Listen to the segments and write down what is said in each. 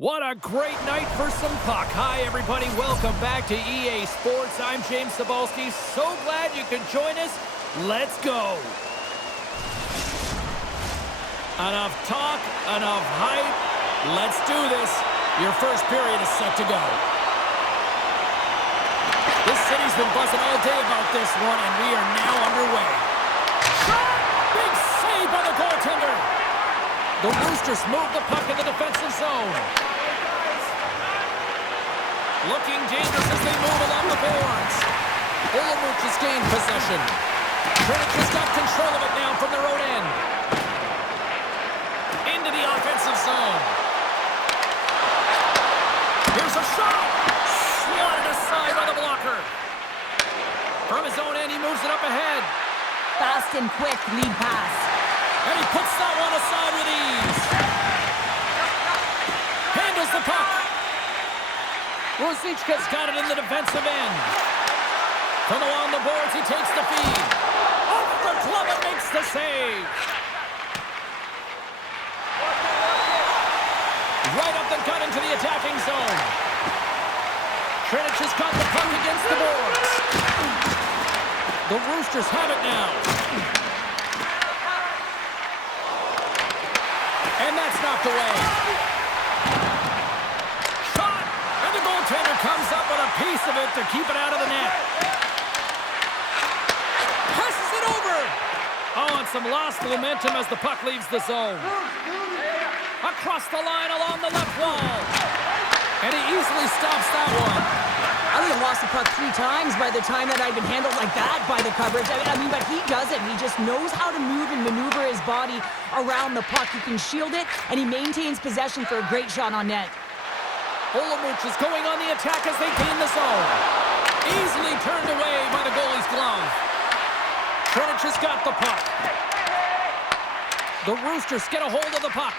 What a great night for some puck. Hi, everybody. Welcome back to EA Sports. I'm James Cebulski. So glad you could join us. Let's go. Enough talk, enough hype. Let's do this. Your first period is set to go. This city's been buzzing all day about this one, and we are now underway. Shot! Big save by the goaltender. The Roosters move the puck in the defensive zone. Looking dangerous as they move along the boards. Olomouc has gained possession. Třinec has got control of it now from their own end. Into the offensive zone. Here's a shot. Swatted aside by the blocker. From his own end, he moves it up ahead. Fast and quick lead pass. And he puts that one aside with ease. Handles the puck. Rosichka's got it in the defensive end. From along the boards, he takes the feed. Off the glove and makes the save. Right up the gut into the attacking zone. Třinec has got the puck against the boards. The Roosters have it now. And that's knocked away. Shot! And the goaltender comes up with a piece of it to keep it out of the net. Passes it over! Oh, and some lost momentum as the puck leaves the zone. Across the line along the left wall. And he easily stops that one. I would have lost the puck 3 times by the time that I'd been handled like that by the coverage. I mean, but he doesn't. He just knows how to move and maneuver his body around the puck. He can shield it, and he maintains possession for a great shot on net. Olomouc is going on the attack as they gain the zone. Easily turned away by the goalie's glove. Třinec has got the puck. The Roosters get a hold of the puck.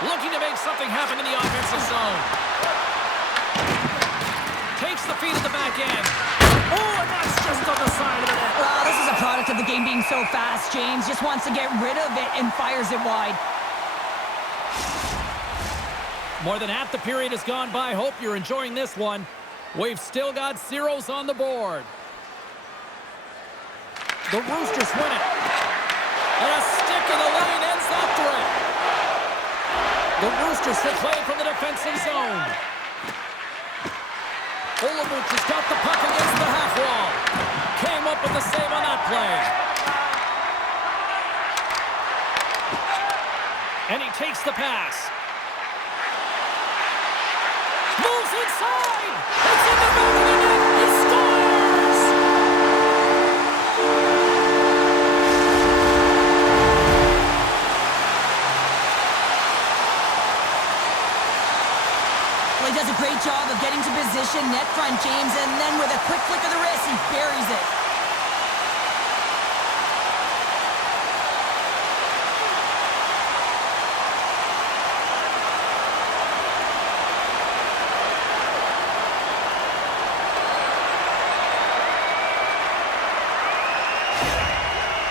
Looking to make something happen in the offensive zone. Takes the feed at the back end. Oh, and that's just on the side of the net. Well, this is a product of the game being so fast. James just wants to get rid of it and fires it wide. More than half the period has gone by. Hope you're enjoying this one. We've still got zeros on the board. The Roosters win it. And a stick in the lane ends that threat. The Roosters will play from the defensive zone. Olomouc has got the puck against the half wall. Came up with the save on that play. And he takes the pass. Moves inside. It's in the back of the net. He scores! Well, he does a great job of getting to position, net front, James, and then with a quick flick of the wrist, he buries it.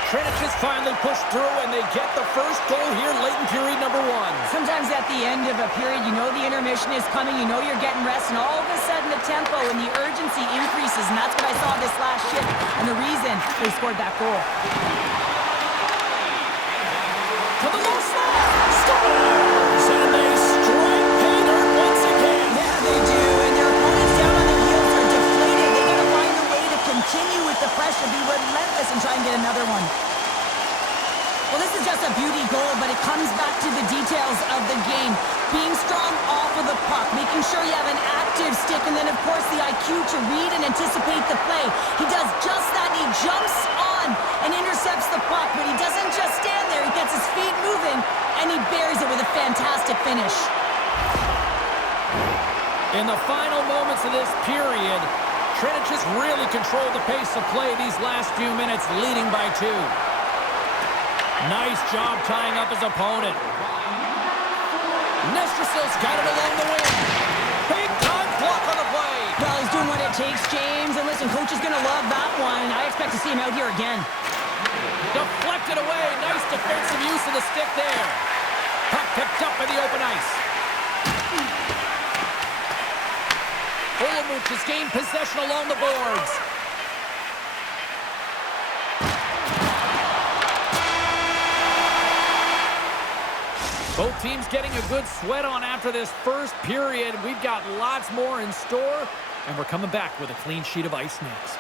Třinec has finally pushed through, and they get the first goal here late in period number 1. Sometimes at the end of a period, you know the intermission is coming, you know you're getting rest, and all of a sudden the tempo and the urgency increases, and that's what I saw this last shift, and the reason they scored that goal. To the low slot! Scores! And they strike pay dirt once again. Yeah, they do, and their opponents down on their heels are deflated. They gotta find a way to continue with the pressure, be relentless, and try and get another one. Well, this is just a beauty goal, but it comes back to the details of the game. Being strong off of the puck, making sure you have an active stick, and then, of course, the IQ to read and anticipate the play. He does just that. He jumps on and intercepts the puck, but he doesn't just stand there. He gets his feet moving, and he buries it with a fantastic finish. In the final moments of this period, Třinec has really controlled the pace of play these last few minutes, leading by 2. Nice job tying up his opponent. Nestrasil's got it along the wing. Big time block on the play. Well, he's doing what it takes, James. And listen, coach is going to love that one. I expect to see him out here again. Deflected away. Nice defensive use of the stick there. Puck picked up by the open ice. Olomouc has gained possession along the boards. Both teams getting a good sweat on after this first period. We've got lots more in store, and we're coming back with a clean sheet of ice next.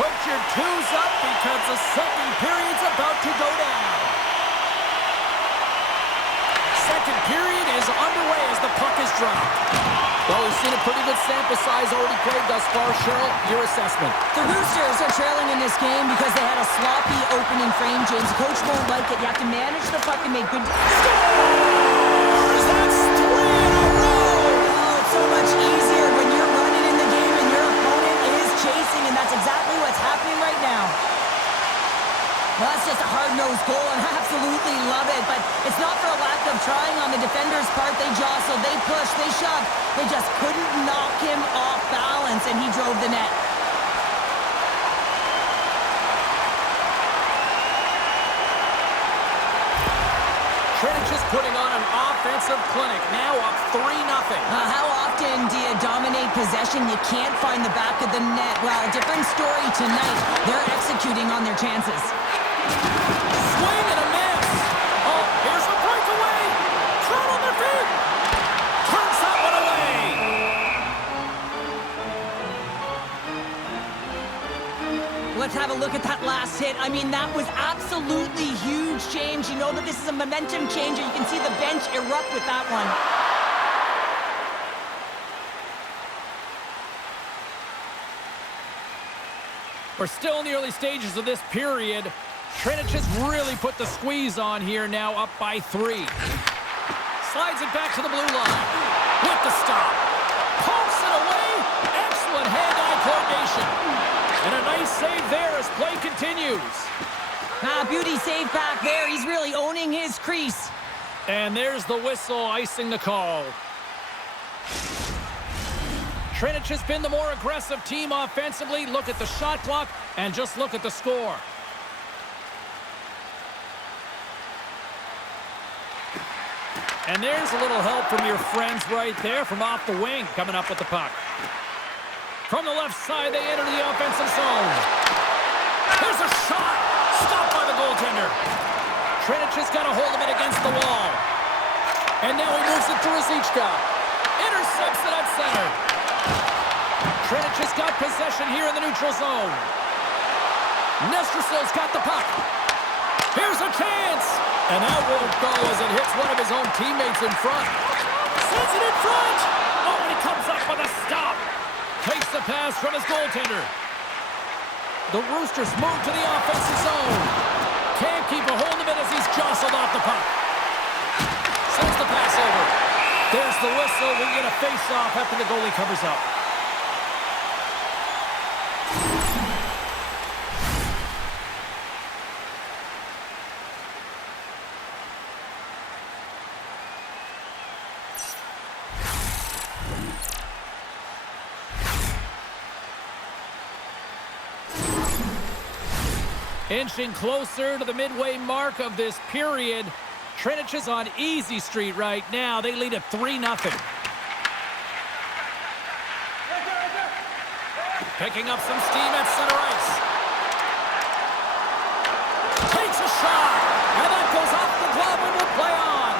Put your twos up because the second period's about to go down. Second period is underway as the puck is dropped. Well, we've seen a pretty good sample size already played thus far. Cheryl, your assessment. The Roosters are trailing in this game because they had a sloppy opening frame, James. The coach won't like it. You have to manage the puck and make good... Scores! That's 3 in a row! Oh, it's so much easier when you're running in the game and your opponent is chasing, and that's exactly what's happening right now. Well, that's just a hard-nosed goal, and I absolutely love it, but it's not for a lack of trying on the defender's part. They jostled, they pushed, they shoved. They just couldn't knock him off balance, and he drove the net. Třinec is putting on an offensive clinic, now up 3-0. How often do you dominate possession? You can't find the back of the net. Well, different story tonight. They're executing on their chances. Swing and a miss. Oh, here's a breakaway. Throw on their feet. Turns that one away. Let's have a look at that last hit. I mean, that was absolutely huge change. You know that this is a momentum changer. You can see the bench erupt with that one. We're still in the early stages of this period. Třinec has really put the squeeze on here, now up by 3. Slides it back to the blue line. With the stop. Pokes it away. Excellent hand-eye coordination. And a nice save there as play continues. Beauty save back there. He's really owning his crease. And there's the whistle icing the call. Třinec has been the more aggressive team offensively. Look at the shot clock and just look at the score. And there's a little help from your friends right there from off the wing, coming up with the puck. From the left side, they enter the offensive zone. There's a shot! Stopped by the goaltender. Třinec has got a hold of it against the wall. And now he moves it to Ruzicka. Intercepts it at center. Třinec has got possession here in the neutral zone. Nestrasil's got the puck. Here's a chance! And that won't go as it hits one of his own teammates in front. Sends it in front! Oh, and he comes up with a stop. Takes the pass from his goaltender. The Roosters move to the offensive zone. Can't keep a hold of it as he's jostled off the puck. Sends the pass over. There's the whistle. We get a face-off after the goalie covers up. Inching closer to the midway mark of this period. Třinec is on easy street right now. They lead at 3-0. Picking up some steam at center ice. Takes a shot. And that goes off the glove and will play on.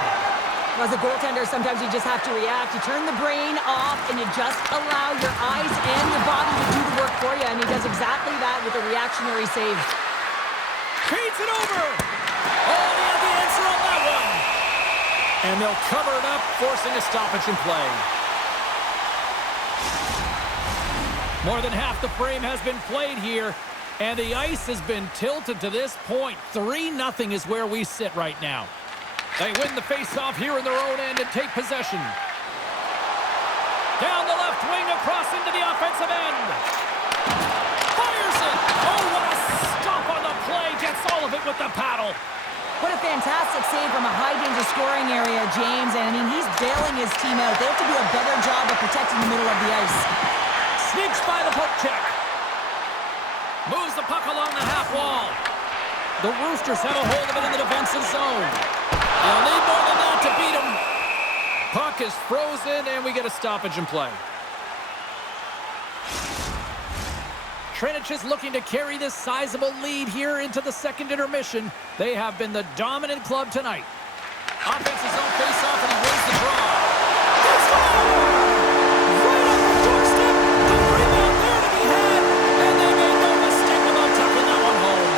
As a goaltender, sometimes you just have to react. You turn the brain off and you just allow your eyes and your body to do the work for you. And he does exactly that with a reactionary save. Feeds it over. Oh, he had the answer on that one. And they'll cover it up, forcing a stoppage in play. More than half the frame has been played here, and the ice has been tilted to this point. 3-0 is where we sit right now. They win the face-off here in their own end and take possession. Down the left wing, across into the offensive end. Fires it! Oh, what a stop on the play. Gets all of it with the paddle. What a fantastic save from a high-danger scoring area, James. And, I mean, he's bailing his team out. They have to do a better job of protecting the middle of the ice. Sneaks by the poke check. Moves the puck along the half wall. The Roosters have a hold of it in the defensive zone. They'll need more than that to beat them. Puck is frozen, and we get a stoppage in play. Třinec is looking to carry this sizable lead here into the second intermission. They have been the dominant club tonight. Offensive zone face-off, and he wins the draw. They score! Right on the doorstep. The rebound there to be had, and they made no mistake about tucking that one home.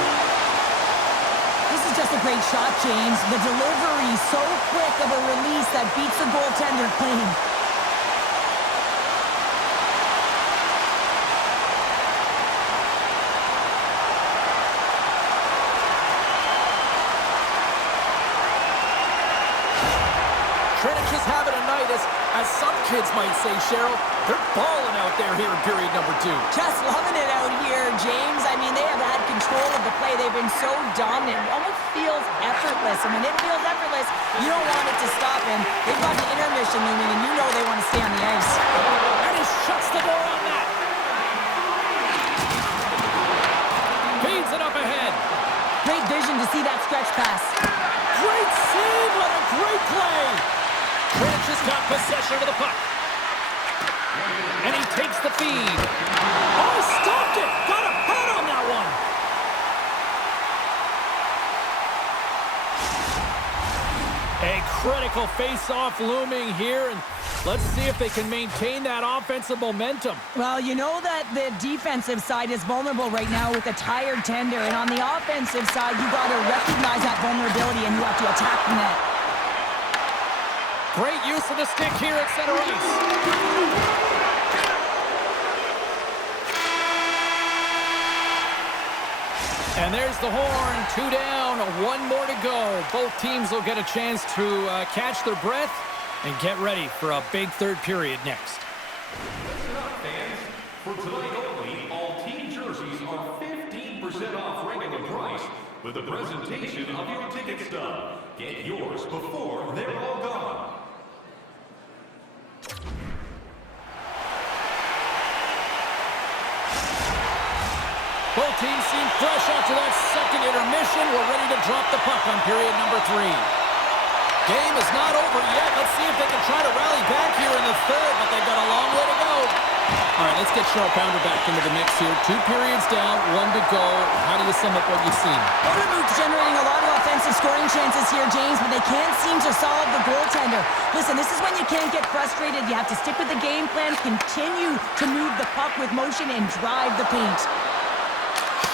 This is just a great shot, James. The delivery so quick of a release that beats the goaltender clean. Třinec is having a night, as some kids might say, Cheryl. They're balling out there here in period number 2. Just loving it out here, James. I mean, they have had control of the play. They've been so dominant. It almost feels effortless. And when it feels effortless, you don't want it to stop. And they've got the intermission looming, and you know they want to stay on the ice. And he shuts the door on that. Feeds it up ahead. Great vision to see that stretch pass. Great save. What a great play. Třinec has got possession of the puck. And he takes the feed. Oh, stopped it. Got a pad on that one. A critical face-off looming here, and let's see if they can maintain that offensive momentum. Well, you know that the defensive side is vulnerable right now with a tired tender, and on the offensive side, you got to recognize that vulnerability and you have to attack the net. Great use of the stick here at center ice. And there's the horn. 2 down, 1 more to go. Both teams will get a chance to catch their breath and get ready for a big third period next. Listen up, fans. For tonight only, all team jerseys are 15% off regular price with the presentation of your ticket stub. Get yours before they're all gone. Both teams seem fresh after that second intermission. We're ready to drop the puck on period number 3. Game is not over yet. Let's see if they can try to rally back here in the third, but they've got a long way to go. All right, let's get Cheryl Pounder back into the mix here. 2 periods down, 1 to go. How do you sum up what you've seen? Olomouc generating a lot of offensive scoring chances here, James, but they can't seem to solve the goaltender. Listen, this is when you can't get frustrated. You have to stick with the game plan, continue to move the puck with motion, and drive the paint.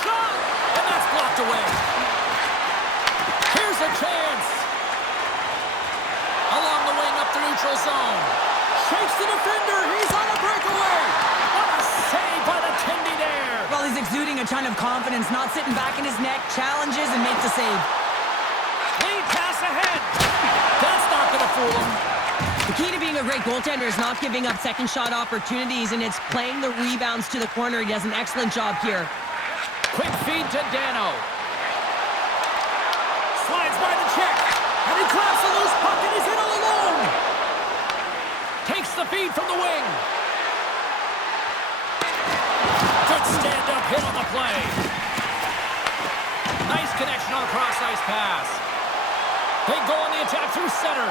Shot! And that's blocked away. Here's a chance. Along the wing up the neutral zone. Shakes the defender. He's on a breakaway. What a save by the Tendy there. Well, he's exuding a ton of confidence, not sitting back in his neck, challenges and makes a save. Lead pass ahead. That's not going to fool him. The key to being a great goaltender is not giving up second shot opportunities, and it's playing the rebounds to the corner. He does an excellent job here. Quick feed to Dano. Slides by the check. And he grabs the loose puck and he's in all alone. Takes the feed from the wing. Good stand-up hit on the play. Nice connection on a cross-ice pass. They go on the attack through center.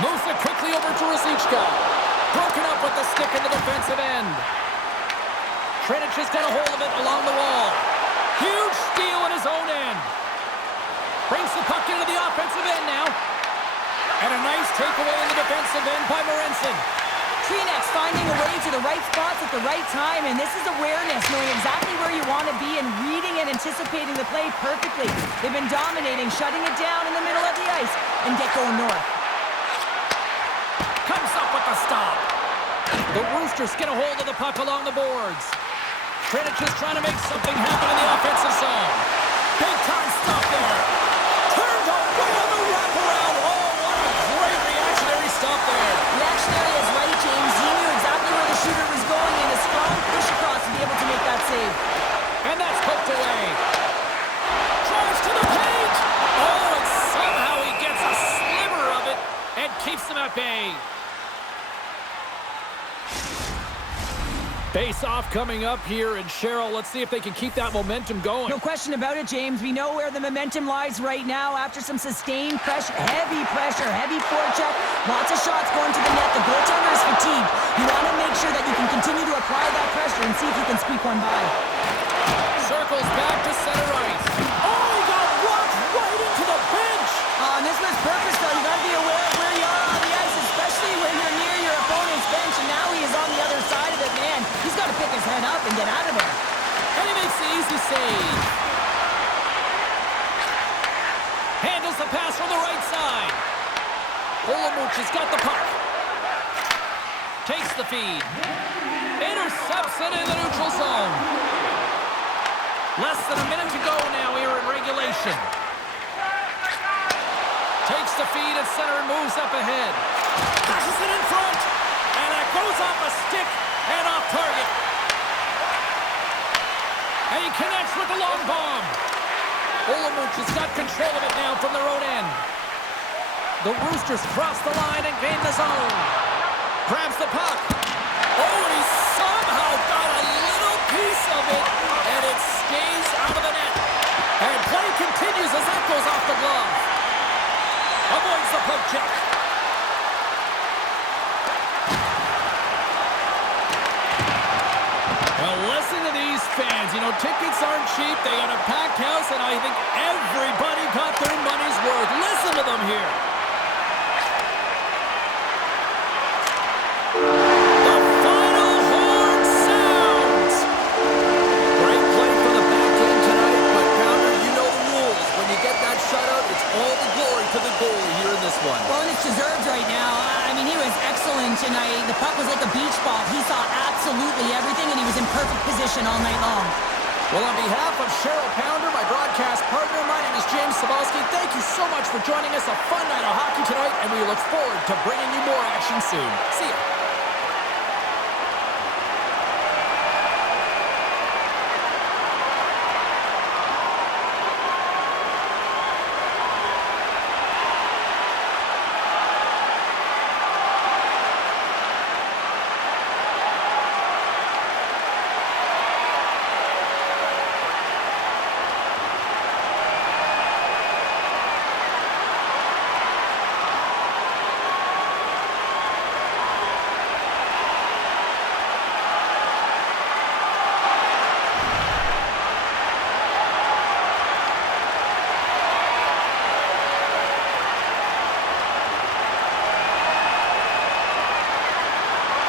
Moves it quickly over to Rosichka. Broken up with the stick in the defensive end. Třinec has got a hold of it along the wall. Huge steal in his own end. Brings the puck into the offensive end now. And a nice takeaway in the defensive end by Morensen. Třinec finding a way to the right spots at the right time, and this is awareness, knowing exactly where you want to be and reading and anticipating the play perfectly. They've been dominating, shutting it down in the middle of the ice, and get going north. Comes up with the stop. The Roosters get a hold of the puck along the boards. Třinec is trying to make something happen in the offensive zone. Big time stop there. Turned over. face-off coming up here, and Cheryl, let's see if they can keep that momentum going. No question about it, James. We know where the momentum lies right now after some sustained pressure, heavy forecheck, lots of shots going to the net. The goaltender is fatigued. You want to make sure that you can continue to apply that pressure and see if you can squeak one by. Circles back to center ice. Oh, he got rocked right into the bench! And this was purpose, though. You got to be aware of where you are on the ice, especially when you're near your opponent's bench, and now he is on the other side of it, man. He's got to pick his head up and get out of there. And he makes the easy save. Handles the pass from the right side. Olomouc has got the puck. Takes the feed. Intercepts it in the neutral zone. Less than a minute to go now here in regulation. Takes the feed at center and moves up ahead. Passes it in front. And it goes off a stick and off target. And he connects with the long bomb. Olomouc has got control of it now from their own end. The Roosters cross the line and gain the zone. Grabs the puck. Oh, and he somehow got a little piece of it, and it stays out of the net. And play continues as that goes off the glove. Avoids the poke check. Well, listen to these fans. You know, tickets aren't cheap. They got a packed house, and I think everybody got their money's worth. Listen to them here. The final horn sounds. Great play from the back end tonight, but Pounder, you know the rules. When you get that shutout, it's all the glory to the goalie here in this one. Well, and it's deserved right now. I mean, he was excellent tonight. The puck was like a beach ball. He saw absolutely everything, and he was in perfect position all night long. Well, on behalf of Cheryl Pounder, my broadcast partner, my name is James Sabalski. Thank you so much for joining us. A fun night of hockey tonight, and we look forward to bringing you more action soon. See ya.